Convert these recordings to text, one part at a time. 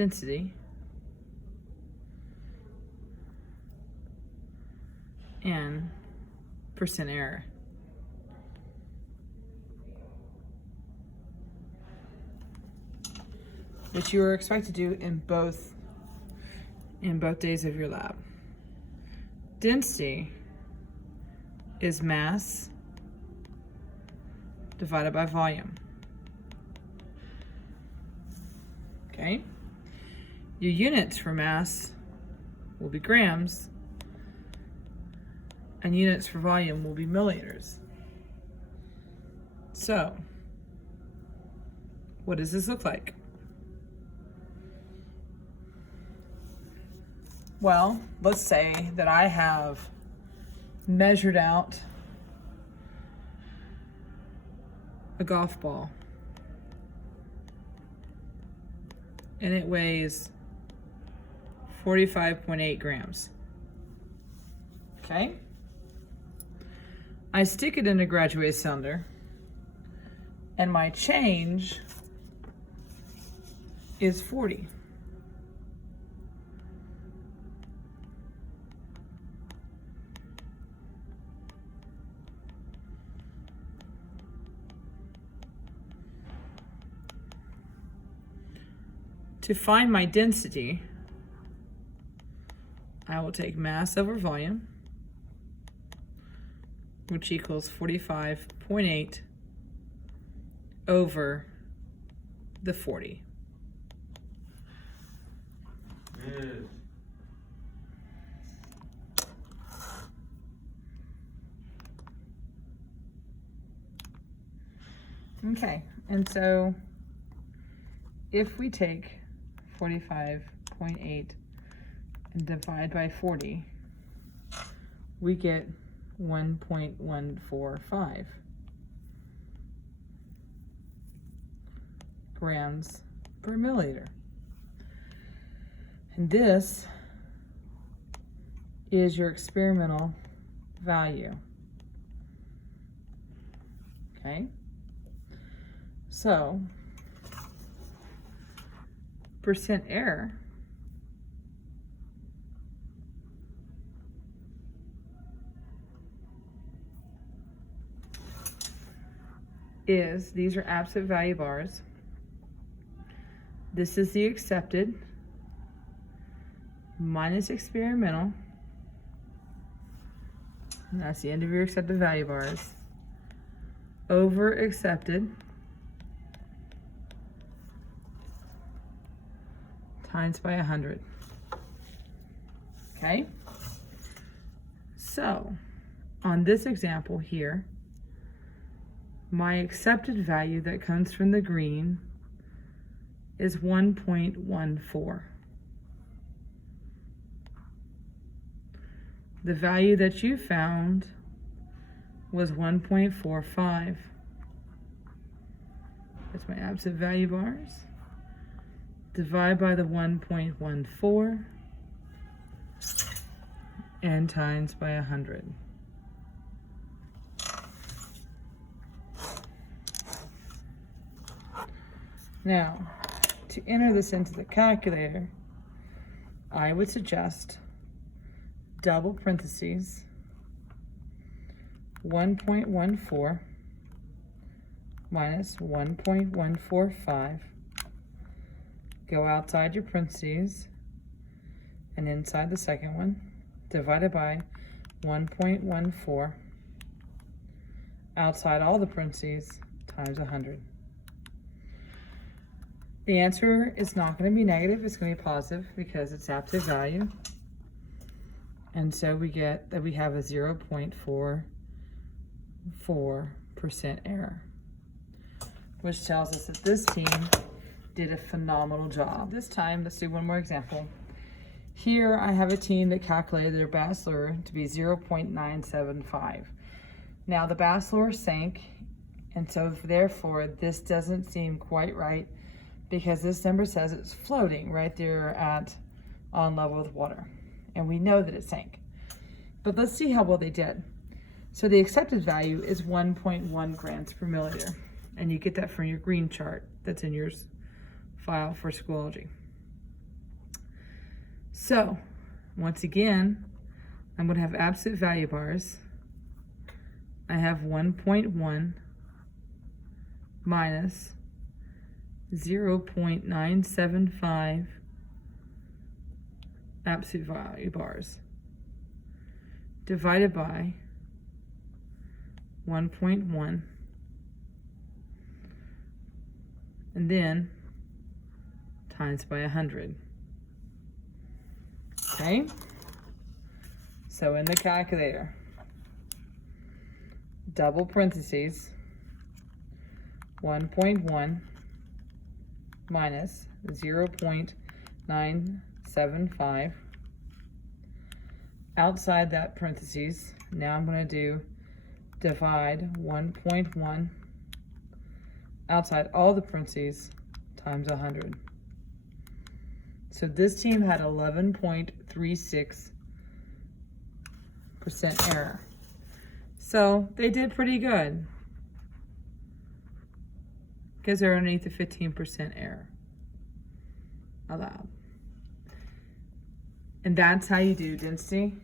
density, and percent error. That you are expected to do in both days of your lab. Density is mass divided by volume. Okay? Your units for mass will be grams, and units for volume will be milliliters. So, what does this look like? Well, let's say that I have measured out a golf ball and it weighs 45.8 grams. Okay? I stick it in a graduated cylinder and my change is 40. To find my density, I will take mass over volume, which equals 45.8 over the 40. Good. Okay, and so if we take 45.8 and divide by 40, we get 1.145 grams per milliliter. And this is your experimental value. Okay? So, percent error is, these are absolute value bars. This is the accepted minus experimental, and that's the end of your accepted value bars, over accepted times by 100. Okay? So, on this example here, my accepted value that comes from the green is 1.14. The value that you found was 1.45. That's my absolute value bars. Divide by the 1.14 and times by 100. Now, to enter this into the calculator, I would suggest double parentheses 1.14 minus 1.145. Go outside your parentheses and inside the second one, divided by 1.14, outside all the parentheses, times 100. The answer is not going to be negative, it's going to be positive because it's absolute value. And so we get that we have a 0.44% error, which tells us that this team did a phenomenal job. This time, let's do one more example. Here I have a team that calculated their Bachelor to be 0.975. Now the Bachelor sank, and so therefore this doesn't seem quite right because this number says it's floating right there on level with water. And we know that it sank. But let's see how well they did. So the accepted value is 1.1 grams per milliliter. And you get that from your green chart that's in your file for Schoology. So, once again, I'm going to have absolute value bars. I have 1.1 minus 0.975 absolute value bars divided by 1.1, and then times by 100. Okay, so in the calculator, double parentheses, 1.1 minus 0.975. Outside that parentheses, now I'm going to do divide 1.1 outside all the parentheses times 100. So this team had 11.36% error. So they did pretty good because they're underneath the 15% error allowed. And that's how you do density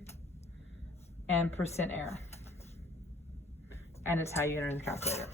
and percent error. And it's how you enter in the calculator.